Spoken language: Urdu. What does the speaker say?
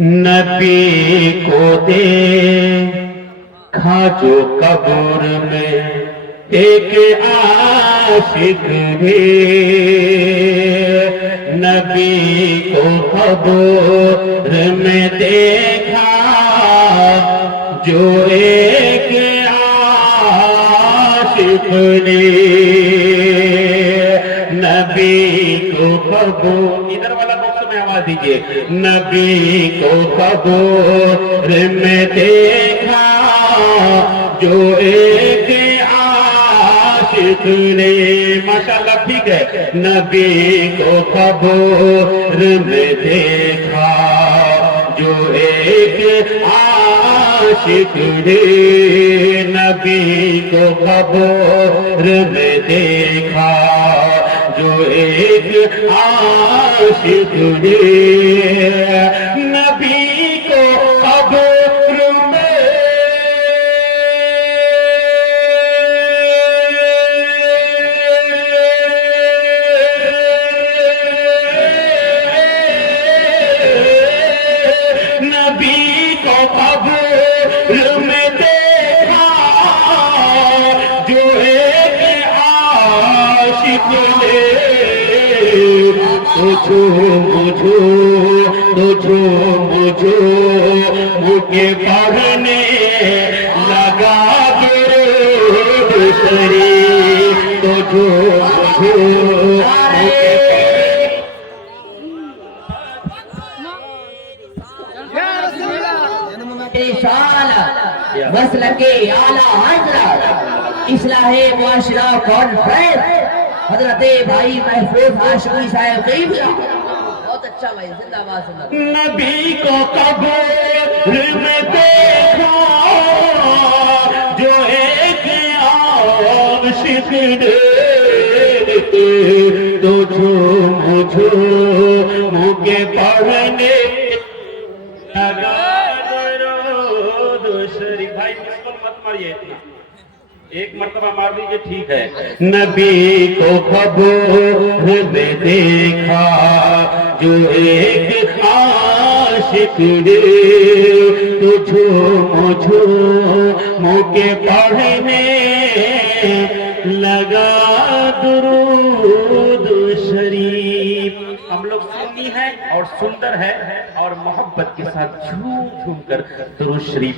نبی کو دیکھا جو قبر میں ایک عاشق ہے، نبی کو قبر میں دیکھا جو ایک عاشق نے، نبی کو قبر، ادھر والا باکس میں آواز دیجئے، نبی کو قبر میں دیکھا جو ایک عاشق نے، ماشاءاللہ ٹھیک ہے، نبی کو قبر میں دیکھا جو ایک عاشق نے، نبی کو قبر میں دیکھا جو ایک عاشق نے، نبی کو قبر میں نبی کو قبر میں دیکھا جو ایک عاشق نے، تجھو مجھو مجھے پڑھنے لگا درود شریف، تجھو مسلک اعلیٰ حضرت اصلاح معاشرہ کانفرنس حضرت بھائی محفوظ ہاشمی صاحب قبلہ، بہت اچھا بھائی، زندہ باد زندہ باد۔ نبی کو قبر میں دیکھا جو ایک عاشق نے، تجھو مجھے پڑھنے لگا درود شریف، بھائی مسکل مت ماریے اتنا، ایک مرتبہ مار دیجئے ٹھیک ہے، نبی کو قبر میں دیکھا جو ایک عاشق نے، تجھو مجھے پڑھنے لگا درود شریف۔ ہم لوگ سنی ہے اور سندر ہے اور محبت کے ساتھ جھوم جھوم کر درود شریف